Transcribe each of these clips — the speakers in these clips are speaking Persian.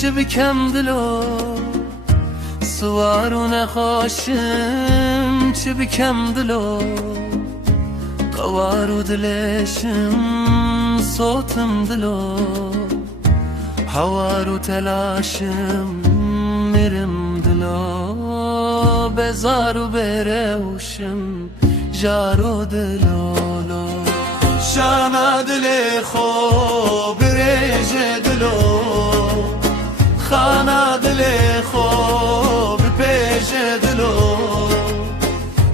چه بکم دلو سوارو نخواشم چه بکم دلو قوارو دلشم صوتم دلو هوارو تلاشم میرم دلو بزارو بروشم جارو دلولو شانا دل خوب ریج دلو خانا دل خوب پیش دلو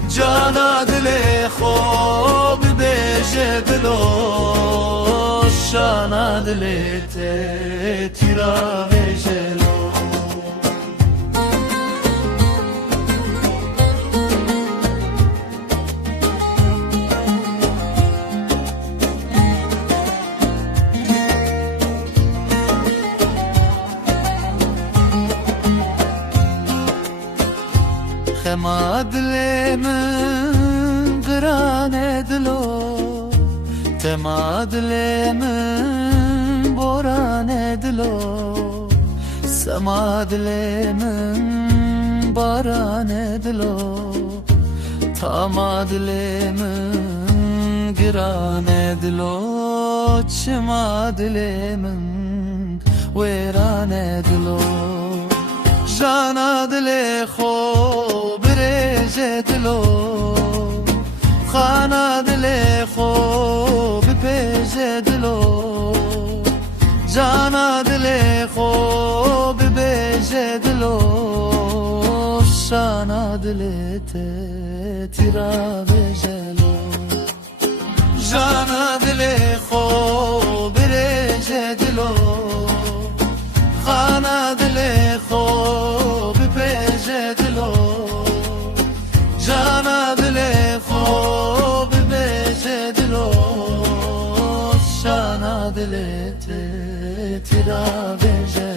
جانا دل خوب بیش دلو شانا دل تیرا ویجلو خما دل من قران دلو تما دل من بوران دلو سما دل من باران دلو تما دل من قران دلو چما دل من ویران دلو جانا دل خوب ریج دلو خانا دل خوب پیش دلو جانا دل خوب بیش دلو شانا دل تیرا بجلو جانا دل خوب ریج دلو خانا دل خوب پیش دلو جانا دل خوب بیش دلو شانا دل تیرا بجلو